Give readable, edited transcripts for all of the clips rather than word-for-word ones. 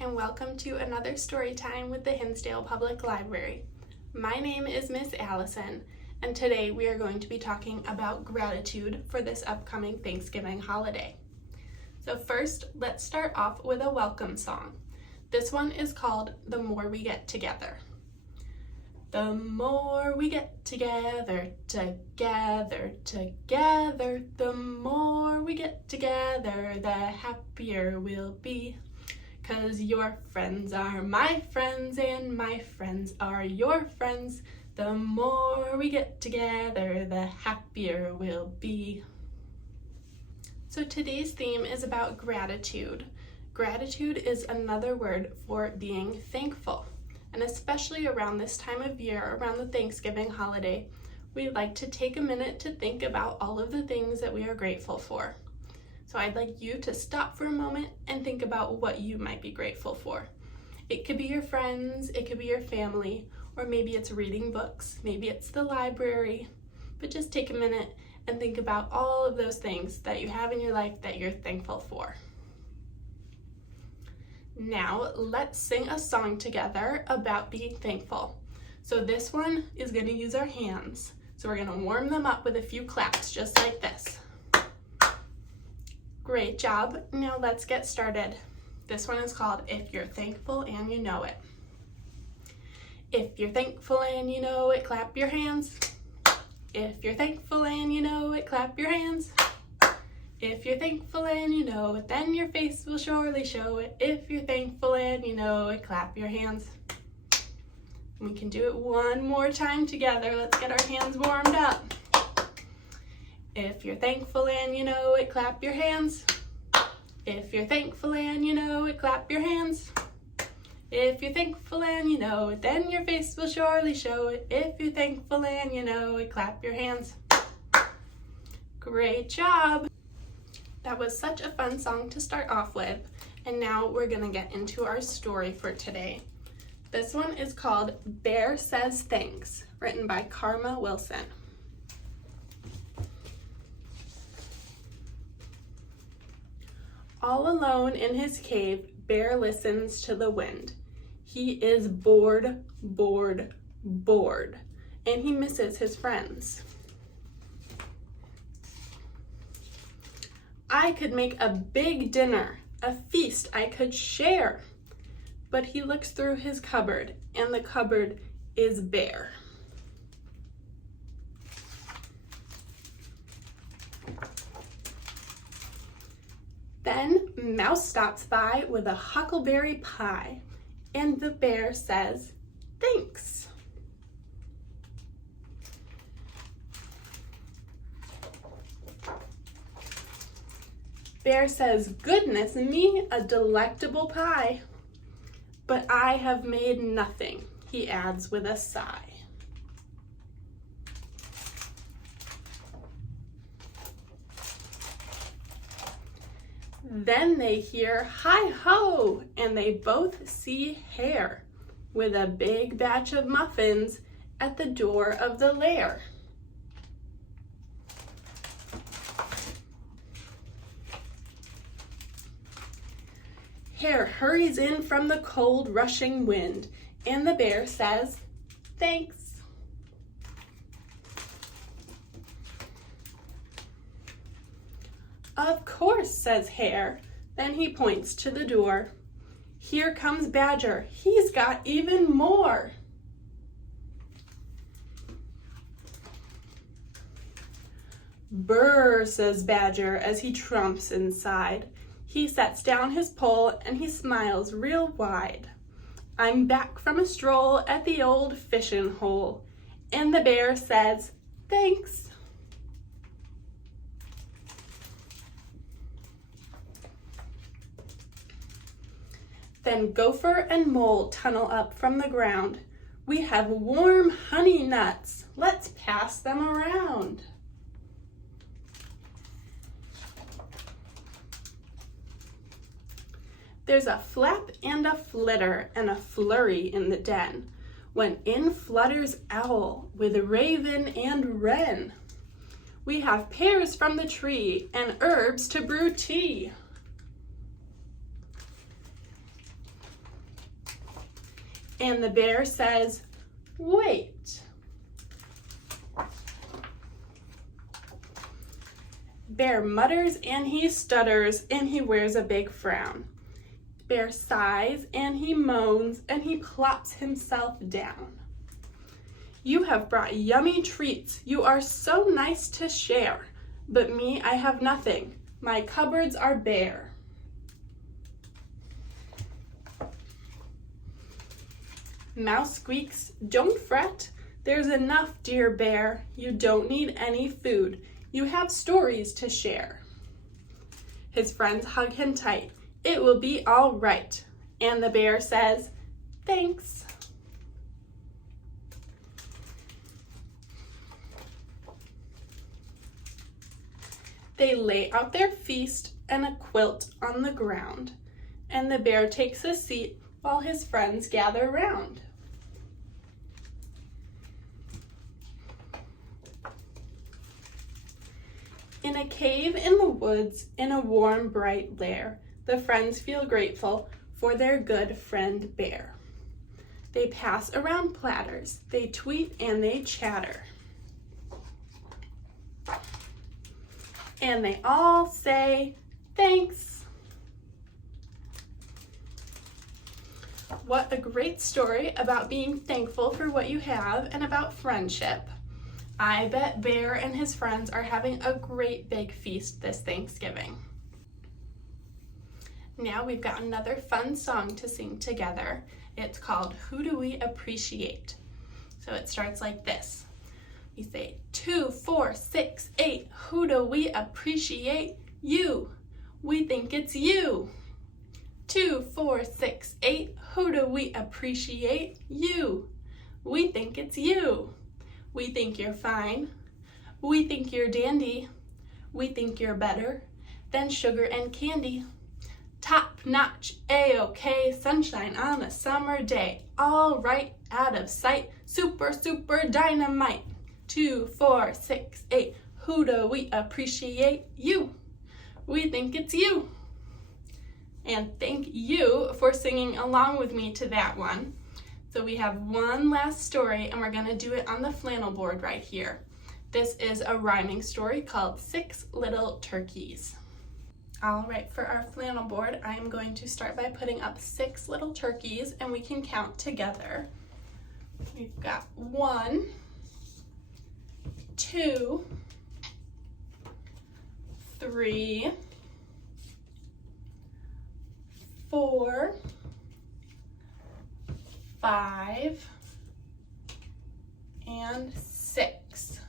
and welcome to another story time with the Hinsdale Public Library. My name is Miss Allison, and today we are going to be talking about gratitude for this upcoming Thanksgiving holiday. So first, let's start off with a welcome song. This one is called The More We Get Together. The more we get together, together, together, the more we get together, the happier we'll be. 'Cause your friends are my friends and my friends are your friends. The more we get together, the happier we'll be. So today's theme is about gratitude. Gratitude is another word for being thankful. And especially around this time of year, around the Thanksgiving holiday, we like to take a minute to think about all of the things that we are grateful for. So I'd like you to stop for a moment and think about what you might be grateful for. It could be your friends, it could be your family, or maybe it's reading books, maybe it's the library, but just take a minute and think about all of those things that you have in your life that you're thankful for. Now, let's sing a song together about being thankful. So this one is going to use our hands. So we're going to warm them up with a few claps, just like this. Great job. Now let's get started. This one is called If You're Thankful and You Know It. If you're thankful and you know it, clap your hands. If you're thankful and you know it, clap your hands. If you're thankful and you know it, then your face will surely show it. If you're thankful and you know it, clap your hands. We can do it one more time together. Let's get our hands warmed up. If you're thankful and you know it, clap your hands. If you're thankful and you know it, clap your hands. If you're thankful and you know it, then your face will surely show it. If you're thankful and you know it, clap your hands. Great job. That was such a fun song to start off with, and now we're gonna get into our story for today. This one is called Bear Says Thanks, written by Karma Wilson. All alone in his cave, Bear listens to the wind. He is bored, bored, bored, and he misses his friends. I could make a big dinner, a feast I could share. But he looks through his cupboard, and the cupboard is bare. Then Mouse stops by with a huckleberry pie, and the bear says, "Thanks." Bear says, "Goodness me, a delectable pie. But I have made nothing," he adds with a sigh. Then they hear, "Hi-ho!" and they both see Hare with a big batch of muffins at the door of the lair. Hare hurries in from the cold, rushing wind, and the bear says, "Thanks." "Of course," says Hare. Then he points to the door. "Here comes Badger. He's got even more." "Brr," says Badger as he trumps inside. He sets down his pole and he smiles real wide. "I'm back from a stroll at the old fishin' hole." And the bear says, "Thanks." Then Gopher and Mole tunnel up from the ground. "We have warm honey nuts. Let's pass them around." There's a flap and a flitter and a flurry in the den, when in flutters Owl with Raven and Wren. "We have pears from the tree and herbs to brew tea." And the bear says, wait. Bear mutters and he stutters and he wears a big frown. Bear sighs and he moans and he plops himself down. You have brought yummy treats, you are so nice to share, but me, I have nothing, my cupboards are bare. Mouse squeaks, don't fret, there's enough, dear bear, you don't need any food, you have stories to share. His friends hug him tight, it will be all right, and the bear says, thanks. They lay out their feast and a quilt on the ground, and the bear takes a seat while his friends gather round. In a cave in the woods, in a warm, bright lair, the friends feel grateful for their good friend bear. They pass around platters, they tweet and they chatter. And they all say, thanks. What a great story about being thankful for what you have and about friendship. I bet Bear and his friends are having a great big feast this Thanksgiving. Now we've got another fun song to sing together. It's called Who Do We Appreciate? So it starts like this. We say 2, 4, 6, 8. Who do we appreciate? You. We think it's you. 2, 4, 6, 8. Who do we appreciate? You. We think it's you. We think you're fine. We think you're dandy. We think you're better than sugar and candy. Top notch, A-OK, sunshine on a summer day. All right, out of sight, super, super dynamite. 2, 4, 6, 8. Who do we appreciate? You. We think it's you. And thank you for singing along with me to that one. So we have one last story and we're gonna do it on the flannel board right here. This is a rhyming story called 6 Little Turkeys. All right, for our flannel board, I am going to start by putting up 6 little turkeys and we can count together. We've got 1, 2, 3, 4, 5, and 6.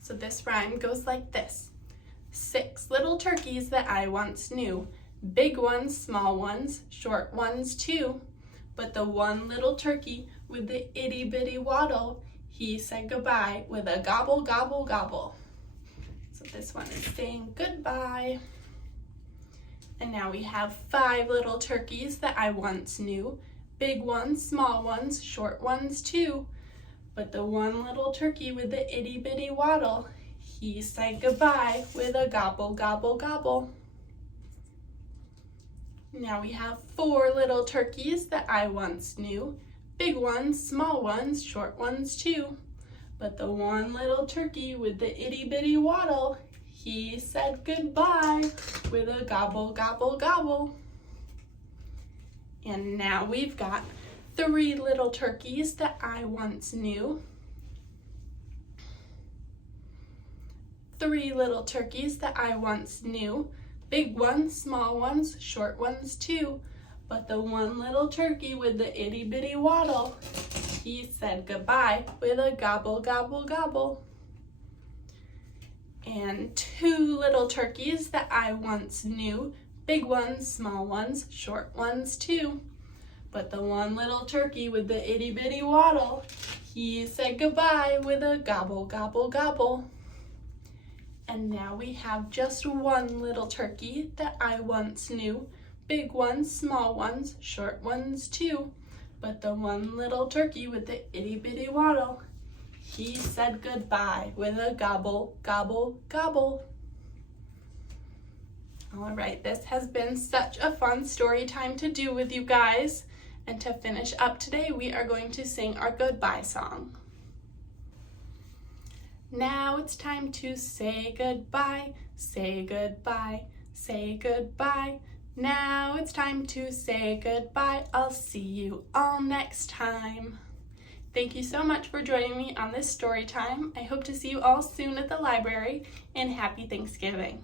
So this rhyme goes like this. 6 little turkeys that I once knew, big ones, small ones, short ones too. But the one little turkey with the itty bitty waddle, he said goodbye with a gobble, gobble, gobble. So this one is saying goodbye. And now we have 5 little turkeys that I once knew, big ones, small ones, short ones too. But the one little turkey with the itty bitty waddle, he said goodbye with a gobble, gobble, gobble. Now we have 4 little turkeys that I once knew, big ones, small ones, short ones too. But the one little turkey with the itty bitty waddle, he said goodbye with a gobble, gobble, gobble. And now we've got 3 little turkeys that I once knew. 3 little turkeys that I once knew, big ones, small ones, short ones too. But the one little turkey with the itty bitty waddle, he said goodbye with a gobble, gobble, gobble. And 2 little turkeys that I once knew, big ones, small ones, short ones too. But the one little turkey with the itty bitty waddle, he said goodbye with a gobble, gobble, gobble. And now we have just 1 little turkey that I once knew, big ones, small ones, short ones too. But the one little turkey with the itty bitty waddle, he said goodbye with a gobble, gobble, gobble. All right, this has been such a fun story time to do with you guys. And to finish up today, we are going to sing our goodbye song. Now it's time to say goodbye, say goodbye, say goodbye. Now it's time to say goodbye. I'll see you all next time. Thank you so much for joining me on this story time. I hope to see you all soon at the library, and happy Thanksgiving.